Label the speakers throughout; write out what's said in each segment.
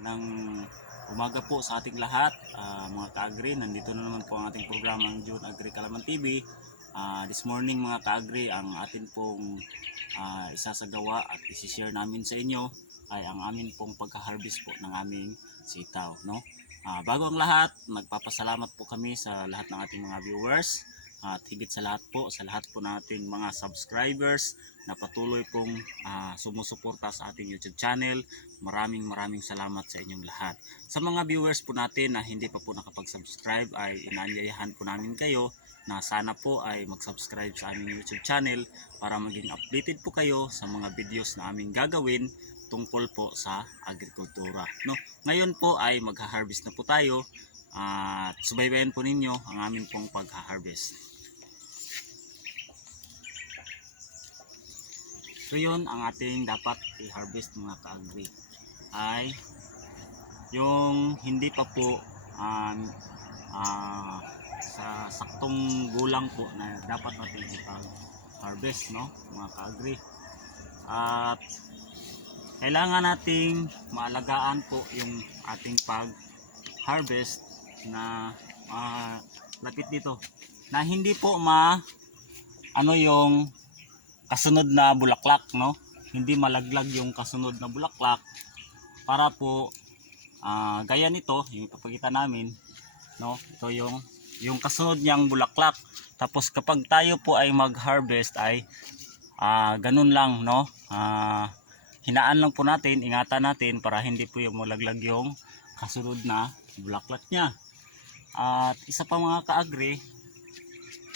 Speaker 1: Magandang umaga po sa ating lahat, ah, mga ka-agri. Nandito na naman po ang ating programang June Agri Kalaman TV. Ah, this morning mga ka-agri, ang atin pong ah, isasagawa at isishare namin sa inyo ay ang amin pong pagka-harvest po ng aming sitaw. No? Ah, bago ang lahat, nagpapasalamat po kami sa lahat ng ating mga viewers at higit sa lahat po sa lahat po nating mga subscribers na patuloy pong ah, sumusuporta sa ating YouTube channel. Maraming maraming salamat sa inyong lahat. Sa mga viewers po natin na hindi pa po nakapag-subscribe ay inaanyayahan po namin kayo na sana po ay mag-subscribe sa aming YouTube channel para maging updated po kayo sa mga videos na aming gagawin tungkol po sa agrikultura. No? Ngayon po ay magha-harvest na po tayo at subaybayan po ninyo ang amin pong pagha-harvest. So yun ang ating dapat i-harvest mga ka-agri ay yung hindi pa po um, ah, sa saktong gulang po na dapat natin ipag-harvest no mga ka-agri at kailangan nating maalagaan po yung ating pag-harvest na ah, lapit dito. Na hindi po ma ano yung kasunod na bulaklak no? Hindi malaglag yung kasunod na bulaklak para po ah, gaya nito yung ipapakita namin no? Ito yung yung kasunod niyang bulaklak. Tapos kapag tayo po ay mag-harvest ay ah, ganun lang no? Ah, hinaan lang po natin ingatan natin para hindi po yung malaglag yung kasunod na bulaklak niya at isa pa mga kaagri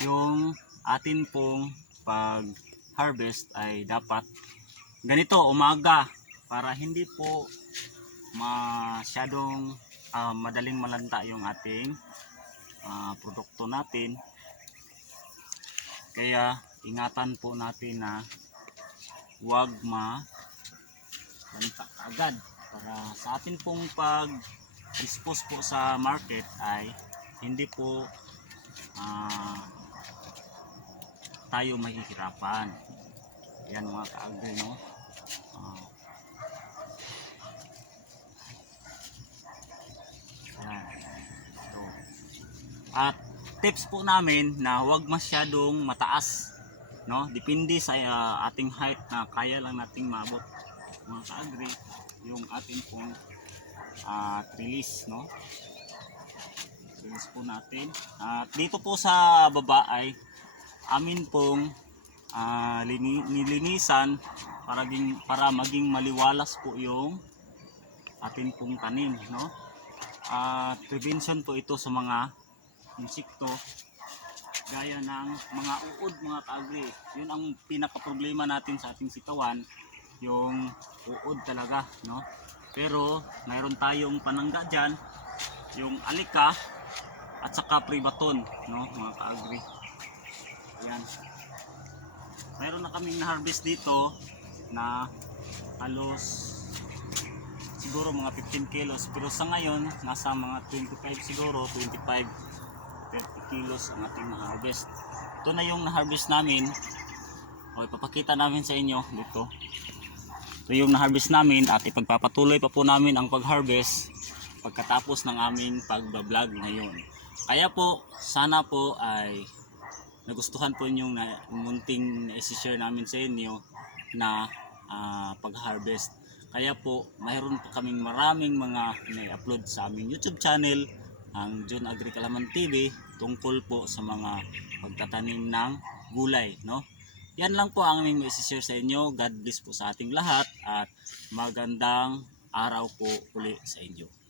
Speaker 1: yung atin pong pag harvest ay dapat ganito umaga para hindi po masyadong ah, madaling malanta yung ating ah, produkto natin. Kaya ingatan po natin na huwag ma lanta agad para sa atin pong pag dispose po sa market ay hindi po ah, tayo mahihirapan yan mga ka-agri no Ah. Yan. Ito. at tips po namin na huwag masyadong mataas no depende sa ah, ating height na kaya lang nating maabot mga ka-agri yung ating pong ah, release no? Release po natin. At dito po sa baba ay amin pong lini- nilinisan para, ging, para maging maliwalas po yung atin pong tanim no? At prevention po ito sa mga insekto gaya ng mga uod mga kaagri yun ang pinaka problema natin sa ating sitawan yung uod talaga no pero mayroon tayong panangga dyan yung alika at saka pribaton no mga kaagri. Ayan. Mayroon na kaming na-harvest dito na halos siguro mga 15 kilos. Pero sa ngayon nasa mga 25 siguro 25 30 kilos ang ating na-harvest. Ito na yung na-harvest namin. O ipapakita namin sa inyo dito ito yung na-harvest namin at ipagpapatuloy pa po namin ang pag-harvest pagkatapos ng aming pagbablog ngayon kaya po sana po ay nagustuhan po yung munting na-share namin sa inyo na ah, pag-harvest. Kaya po, mayroon po kaming maraming mga na-upload sa aming YouTube channel, ang June Agri Kalaman TV, tungkol po sa mga pagtatanim ng gulay. No? Yan lang po ang aming i-share sa inyo. God bless po sa ating lahat at magandang araw po uli sa inyo.